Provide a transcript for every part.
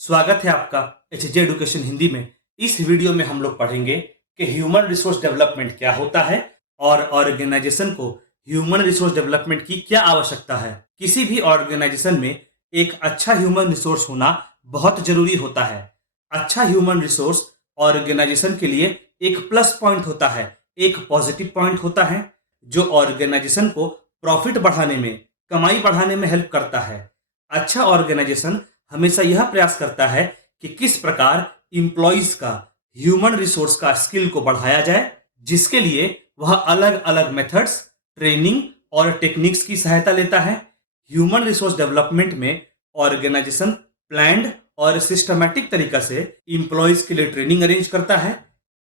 स्वागत है आपका एचजे एडुकेशन हिंदी में। इस वीडियो में हम लोग पढ़ेंगे कि ह्यूमन रिसोर्स डेवलपमेंट क्या होता है और ऑर्गेनाइजेशन को ह्यूमन रिसोर्स डेवलपमेंट की क्या आवश्यकता है। किसी भी ऑर्गेनाइजेशन में एक अच्छा ह्यूमन रिसोर्स होना बहुत जरूरी होता है। अच्छा ह्यूमन रिसोर्स ऑर्गेनाइजेशन के लिए एक प्लस पॉइंट होता है, एक पॉजिटिव पॉइंट होता है जो ऑर्गेनाइजेशन को प्रॉफिट बढ़ाने में, कमाई बढ़ाने में हेल्प करता है। अच्छा ऑर्गेनाइजेशन हमेशा यह प्रयास करता है कि किस प्रकार इंप्लॉइज का, ह्यूमन रिसोर्स का स्किल को बढ़ाया जाए, जिसके लिए वह अलग अलग मेथड्स, ट्रेनिंग और टेक्निक्स की सहायता लेता है। ह्यूमन रिसोर्स डेवलपमेंट में ऑर्गेनाइजेशन प्लान्ड और सिस्टमैटिक तरीका से इंप्लॉइज के लिए ट्रेनिंग अरेंज करता है,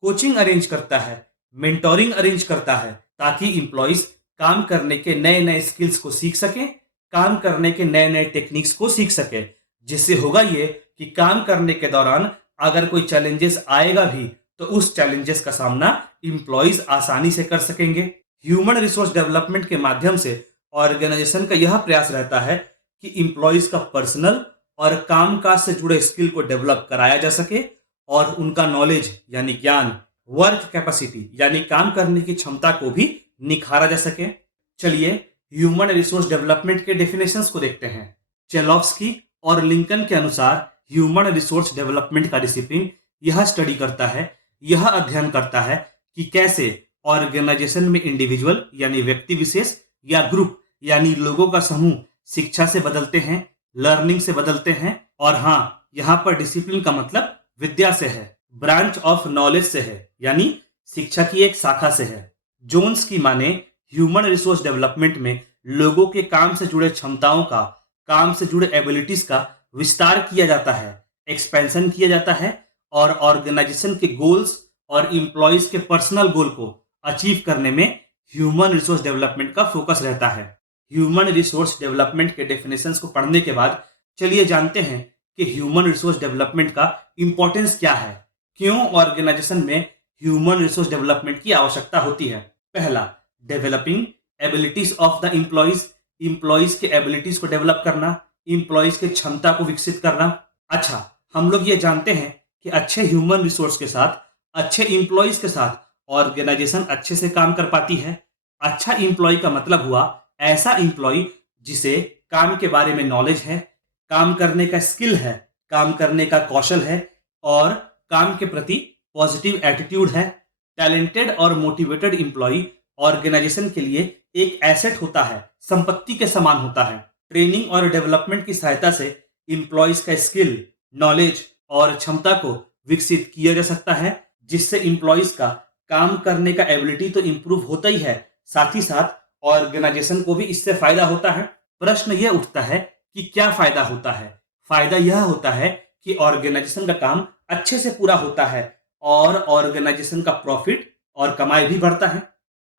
कोचिंग अरेंज करता है, मेंटोरिंग अरेंज करता है, ताकि इंप्लॉइज काम करने के नए नए स्किल्स को सीख सके, काम करने के नए नए टेक्निक्स को सीख सके। जिससे होगा ये कि काम करने के दौरान अगर कोई चैलेंजेस आएगा भी तो उस चैलेंजेस का सामना इंप्लॉइज आसानी से कर सकेंगे। ह्यूमन रिसोर्स डेवलपमेंट के माध्यम से ऑर्गेनाइजेशन का यह प्रयास रहता है कि इंप्लॉइज का पर्सनल और कामकाज से जुड़े स्किल को डेवलप कराया जा सके और उनका नॉलेज यानी ज्ञान, वर्क कैपेसिटी यानी काम करने की क्षमता को भी निखारा जा सके। चलिए ह्यूमन रिसोर्स डेवलपमेंट के डेफिनेशंस को देखते हैं। चेलोव्स्की और लिंकन के अनुसार ह्यूमन रिसोर्स डेवलपमेंट का डिसिप्लिन यह स्टडी करता है, यह अध्ययन करता है कि कैसे ऑर्गेनाइजेशन में इंडिविजुअल यानी व्यक्ति विशेष या ग्रुप यानी लोगों का समूह शिक्षा से बदलते हैं, लर्निंग से बदलते हैं, और हाँ, यहाँ पर डिसिप्लिन का मतलब विद्या से है, ब्रांच ऑफ नॉलेज से है, यानी शिक्षा की एक शाखा से है। जोन्स की माने ह्यूमन रिसोर्स डेवलपमेंट में लोगों के काम से जुड़े क्षमताओं का, काम से जुड़े एबिलिटीज का विस्तार किया जाता है, एक्सपेंशन किया जाता है और ऑर्गेनाइजेशन के गोल्स और इंप्लॉइज के पर्सनल गोल को अचीव करने में ह्यूमन रिसोर्स डेवलपमेंट का फोकस रहता है। ह्यूमन रिसोर्स डेवलपमेंट के डेफिनेशंस को पढ़ने के बाद चलिए जानते हैं कि ह्यूमन रिसोर्स डेवलपमेंट का इंपॉर्टेंस क्या है, क्यों ऑर्गेनाइजेशन में ह्यूमन रिसोर्स डेवलपमेंट की आवश्यकता होती है। पहला, developing abilities of the employees, employees के एबिलिटीज को डेवलप करना, इंप्लॉइज के क्षमता को विकसित करना। अच्छा, हम लोग ये जानते हैं कि अच्छे ह्यूमन रिसोर्स के साथ, अच्छे इंप्लॉइज के साथ ऑर्गेनाइजेशन अच्छे से काम कर पाती है। अच्छा इंप्लॉय का मतलब हुआ ऐसा इंप्लॉय जिसे काम के बारे में नॉलेज है, काम करने का स्किल है, काम करने का कौशल है और काम के प्रति पॉजिटिव एटीट्यूड है। टैलेंटेड और मोटिवेटेड इंप्लॉय ऑर्गेनाइजेशन के लिए एक एसेट होता है, संपत्ति के समान होता है। ट्रेनिंग और डेवलपमेंट की सहायता से इंप्लॉइज का स्किल, नॉलेज और क्षमता को विकसित किया जा सकता है, जिससे इंप्लॉइज का काम करने का एबिलिटी तो इंप्रूव होता ही है, साथ ही साथ ऑर्गेनाइजेशन को भी इससे फायदा होता है। प्रश्न यह उठता है कि क्या फायदा होता है। फायदा यह होता है कि ऑर्गेनाइजेशन का काम अच्छे से पूरा होता है और ऑर्गेनाइजेशन का प्रॉफिट और कमाई भी बढ़ता है।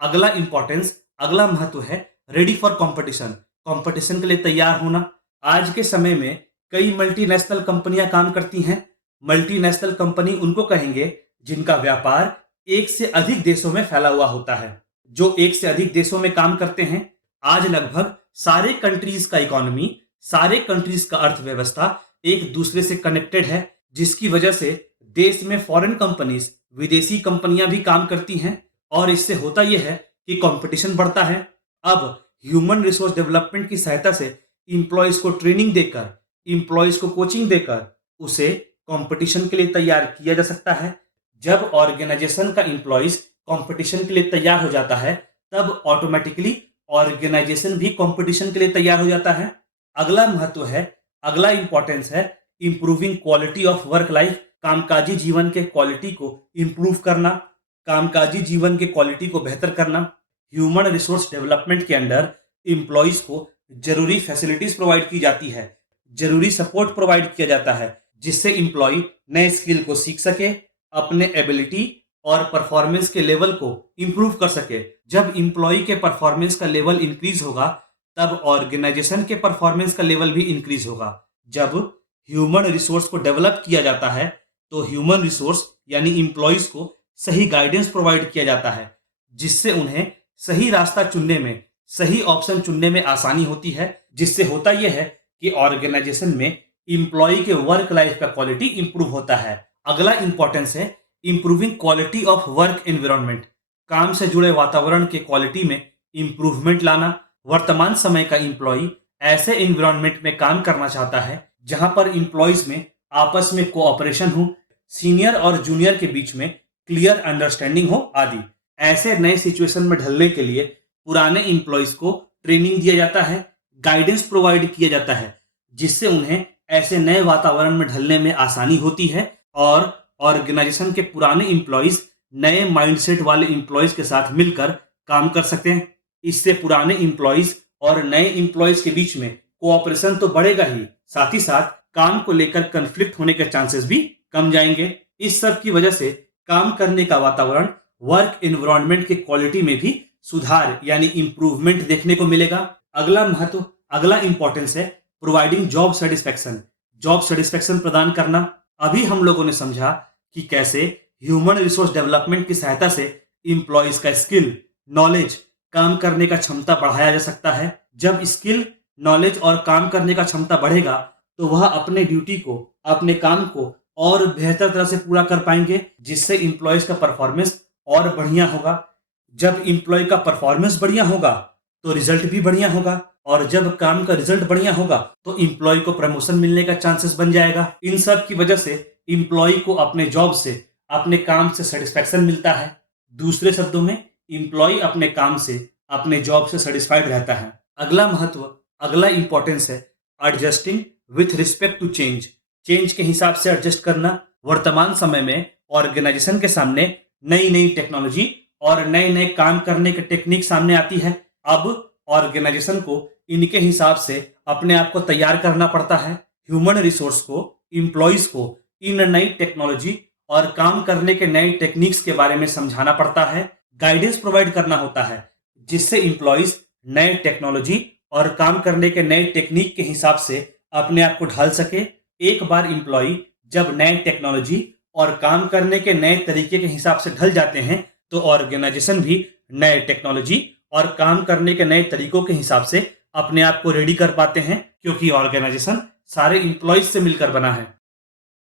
अगला इंपॉर्टेंस, अगला महत्व है रेडी फॉर कंपटीशन, कंपटीशन के लिए तैयार होना। आज के समय में कई मल्टीनेशनल कंपनियां काम करती हैं। मल्टीनेशनल कंपनी उनको कहेंगे जिनका व्यापार एक से अधिक देशों में फैला हुआ होता है, जो एक से अधिक देशों में काम करते हैं। आज लगभग सारे कंट्रीज का इकोनॉमी, सारे कंट्रीज का अर्थव्यवस्था एक दूसरे से कनेक्टेड है, जिसकी वजह से देश में फॉरेन कंपनीज, विदेशी कंपनियां भी काम करती हैं और इससे होता यह है कि कंपटीशन बढ़ता है। अब ह्यूमन रिसोर्स डेवलपमेंट की सहायता से इंप्लॉइज को ट्रेनिंग देकर, इंप्लॉइज को कोचिंग देकर उसे कंपटीशन के लिए तैयार किया जा सकता है। जब ऑर्गेनाइजेशन का इंप्लॉइज कंपटीशन के लिए तैयार हो जाता है, तब ऑटोमेटिकली ऑर्गेनाइजेशन भी कंपटीशन के लिए तैयार हो जाता है। अगला महत्व है, अगला इंपॉर्टेंस है improving quality of work life, कामकाजी जीवन के क्वालिटी को इंप्रूव करना, कामकाजी जीवन के क्वालिटी को बेहतर करना। ह्यूमन रिसोर्स डेवलपमेंट के अंडर इंप्लॉइज को जरूरी फैसिलिटीज प्रोवाइड की जाती है, जरूरी सपोर्ट प्रोवाइड किया जाता है, जिससे इंप्लॉय नए स्किल को सीख सके, अपने एबिलिटी और परफॉर्मेंस के लेवल को इंप्रूव कर सके। जब इंप्लॉय के परफॉर्मेंस का लेवल इंक्रीज होगा, तब ऑर्गेनाइजेशन के परफॉर्मेंस का लेवल भी इंक्रीज होगा। जब ह्यूमन रिसोर्स को डेवलप किया जाता है, तो ह्यूमन रिसोर्स यानी इंप्लॉइज को सही गाइडेंस प्रोवाइड किया जाता है, जिससे उन्हें सही रास्ता चुनने में, सही ऑप्शन चुनने में आसानी होती है। जिससे होता यह है कि ऑर्गेनाइजेशन में इंप्लॉय के वर्क लाइफ का क्वालिटी इंप्रूव होता है। अगला इंपॉर्टेंस है improving quality of work environment. काम से जुड़े वातावरण के क्वालिटी में इंप्रूवमेंट लाना। वर्तमान समय का इंप्लॉय ऐसे एनवायरनमेंट में काम करना चाहता है जहां पर इंप्लॉयज में आपस में कोऑपरेशन हो, सीनियर और जूनियर के बीच में क्लियर अंडरस्टैंडिंग हो आदि। ऐसे नए सिचुएशन में ढलने के लिए पुराने इंप्लॉयज को ट्रेनिंग दिया जाता है, गाइडेंस प्रोवाइड किया जाता है, जिससे उन्हें ऐसे नए वातावरण में ढलने में आसानी होती है और ऑर्गेनाइजेशन के पुराने इंप्लॉयज नए माइंडसेट वाले इंप्लॉयज के साथ मिलकर काम कर सकते हैं। इससे पुराने इंप्लॉयज और नए इंप्लॉयज के बीच में कोऑपरेशन तो बढ़ेगा ही, साथ ही साथ काम को लेकर कन्फ्लिक्ट होने के चांसेस भी कम जाएंगे। इस सब की वजह से काम करने का वातावरण, वर्क एनवायरनमेंट की क्वालिटी में भी सुधार यानी इंप्रूवमेंट देखने को मिलेगा। अगला इंपॉर्टेंस है providing job satisfaction. Job satisfaction प्रदान करना। अभी हम लोगों ने समझा कि कैसे ह्यूमन रिसोर्स डेवलपमेंट की सहायता से इंप्लॉयज का स्किल, नॉलेज, काम करने का क्षमता बढ़ाया जा सकता है। जब स्किल, नॉलेज और काम करने का क्षमता बढ़ेगा तो वह अपने ड्यूटी को, अपने काम को और बेहतर तरह से पूरा कर पाएंगे, जिससे इंप्लॉयज का परफॉर्मेंस और बढ़िया होगा। जब इंप्लॉय का परफॉर्मेंस बढ़िया होगा तो रिजल्ट भी बढ़िया होगा, और जब काम का रिजल्ट बढ़िया होगा तो इंप्लॉय को प्रमोशन मिलने का चांसेस बन जाएगा। इन सब की वजह से इंप्लॉय को अपने जॉब से, अपने काम से सेटिस्फैक्शन मिलता है। दूसरे शब्दों में इंप्लॉय अपने काम से, अपने जॉब से सेटिस्फाइड रहता है। अगला इंपॉर्टेंस है adjusting with respect to change. Change के हिसाब से एडजस्ट करना। वर्तमान समय में ऑर्गेनाइजेशन के सामने नई नई टेक्नोलॉजी और नए नए काम करने की टेक्निक सामने आती है। अब ऑर्गेनाइजेशन को इनके हिसाब से अपने आप को तैयार करना पड़ता है। ह्यूमन रिसोर्स को, इंप्लॉयज को इन नई टेक्नोलॉजी और काम करने के नए टेक्निक्स के बारे में समझाना पड़ता है, गाइडेंस प्रोवाइड करना होता है, जिससे इंप्लॉयज नए टेक्नोलॉजी और काम करने के नए टेक्निक के हिसाब से अपने आप को ढाल सके। एक बार इंप्लॉय जब नए टेक्नोलॉजी और काम करने के नए तरीके के हिसाब से ढल जाते हैं तो ऑर्गेनाइजेशन भी नए टेक्नोलॉजी और काम करने के नए तरीकों के हिसाब से अपने आप को रेडी कर पाते हैं, क्योंकि ऑर्गेनाइजेशन सारे इंप्लॉयज से मिलकर बना है।